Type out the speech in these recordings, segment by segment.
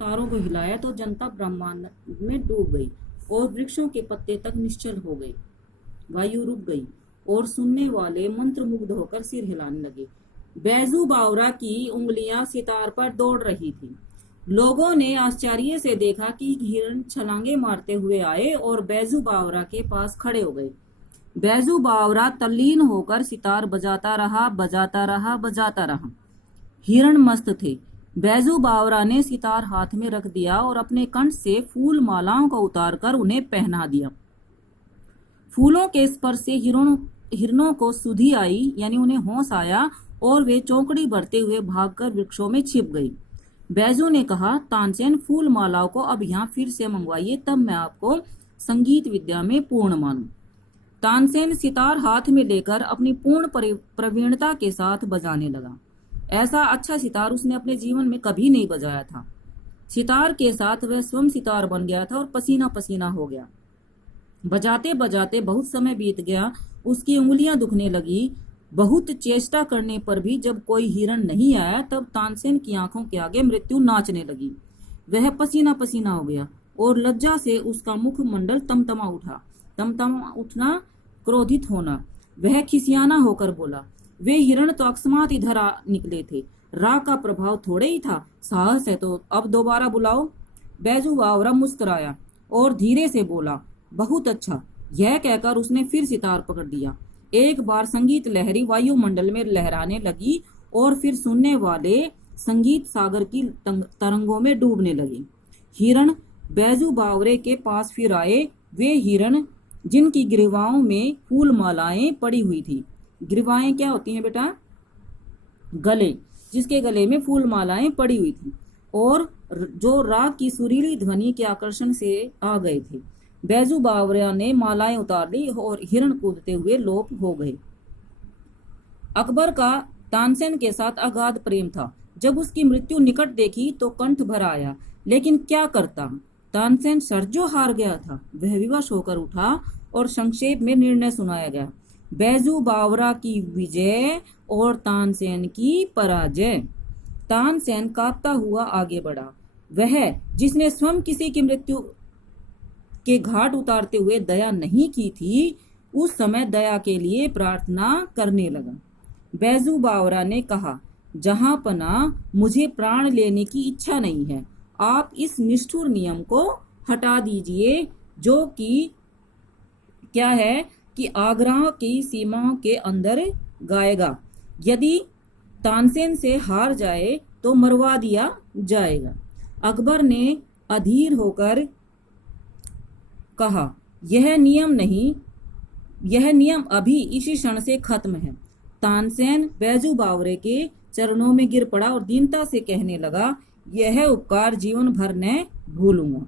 तारों को हिलाया तो जनता ब्रह्मांड में डूब गई और वृक्षों के पत्ते तक निश्चल हो गए। वायु रुक गई और सुनने वाले मंत्रमुग्ध होकर सिर हिलाने लगे। बैजू बावरा की उंगलियां सितार पर दौड़ रही थी। लोगों ने आश्चर्य से देखा कि हिरण छलांगे मारते हुए आए और बैजू बावरा के पास खड़े हो गए। बैजू बावरा तल्लीन होकर सितार बजाता रहा, बजाता रहा, बजाता रहा। हिरण मस्त थे। बैजू बावरा ने सितार हाथ में रख दिया और अपने कंठ से फूल मालाओं को उतारकर उन्हें पहना दिया। फूलों के स्पर्श से हिरणों को सुधि आई, यानी उन्हें होश आया और वे चौकड़ी भरते हुए भागकर वृक्षों में छिप गई। बैजू ने कहा, तानसेन, फूल मालाओं को अब यहाँ फिर से मंगवाइए, तब मैं आपको संगीत विद्या में पूर्ण मानूं। तानसेन सितार हाथ में लेकर अपनी पूर्ण प्रवीणता के साथ बजाने लगा। ऐसा अच्छा सितार उसने अपने जीवन में कभी नहीं बजाया था। सितार के साथ वह स्वयं सितार बन गया था और पसीना पसीना हो गया। बजाते बजाते बहुत समय बीत गया। उसकी उंगलियां दुखने लगी। बहुत चेष्टा करने पर भी जब कोई हिरण नहीं आया, तब तानसेन की आंखों के आगे मृत्यु नाचने लगी। वह पसीना पसीना हो गया और लज्जा से उसका मुखमंडल तमतमा उठा। तमतमा उठना, क्रोधित होना। वह खिसियाना होकर बोला, वे हिरण तो अकस्मात इधर आ निकले थे। राग का प्रभाव थोड़े ही था। साहस है तो अब दोबारा बुलाओ। बैजू बावरा मुस्कुराया और धीरे से बोला, बहुत अच्छा। यह कहकर उसने फिर सितार पकड़ दिया। एक बार संगीत लहरी वायुमंडल में लहराने लगी और फिर सुनने वाले संगीत सागर की तरंगों में डूबने लगे। हिरण बैजू बावरे के पास फिर आए। वे हिरण जिनकी ग्रीवाओं में फूल मालाएं पड़ी हुई थी। ग्रीवाएं क्या होती हैं बेटा? गले, जिसके गले में फूल मालाएं पड़ी हुई थी और जो राग की सुरीली ध्वनि के आकर्षण से आ गए थे। बैजू बावरा ने मालाएं उतार ली और हिरण कूदते हुए लोप हो गए। अकबर का तानसेन के साथ अगाध प्रेम था। जब उसकी मृत्यु निकट देखी तो कंठ भर आया, लेकिन क्या करता। तानसेन सरजो हार गया था। वह विवश होकर उठा और संक्षेप में निर्णय सुनाया गया, बैजू बावरा की विजय और तानसेन की पराजय। तानसेन कांपता हुआ आगे बढ़ा। वह जिसने स्वयं किसी की मृत्यु के घाट उतारते हुए दया नहीं की थी, उस समय दया के लिए प्रार्थना करने लगा। बैजू बावरा ने कहा, जहां पना, मुझे प्राण लेने की इच्छा नहीं है। आप इस निष्ठुर नियम को हटा दीजिए, जो कि क्या है कि आग्रह की सीमाओं के अंदर गाएगा। यदि तानसेन से हार जाए तो मरवा दिया जाएगा। अकबर ने अधीर होकर कहा, यह नियम नहीं, यह नियम अभी इसी क्षण से खत्म है। तानसेन बैजू बावरे के चरणों में गिर पड़ा और दीनता से कहने लगा, यह उपकार जीवन भर न भूलूंगा।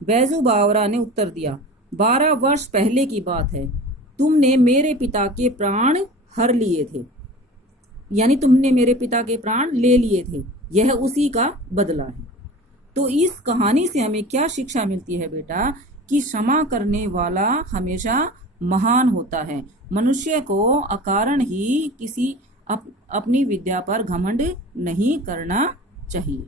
बैजू बावरा ने उत्तर दिया, 12 वर्ष पहले की बात है। तुमने मेरे पिता के प्राण हर लिए थे, यानी तुमने मेरे पिता के प्राण ले लिए थे। यह उसी का बदला है। तो इस कहानी से हमें क्या शिक्षा मिलती है बेटा? कि क्षमा करने वाला हमेशा महान होता है। मनुष्य को अकारण ही किसी अपनी विद्या पर घमंड नहीं करना चाहिए।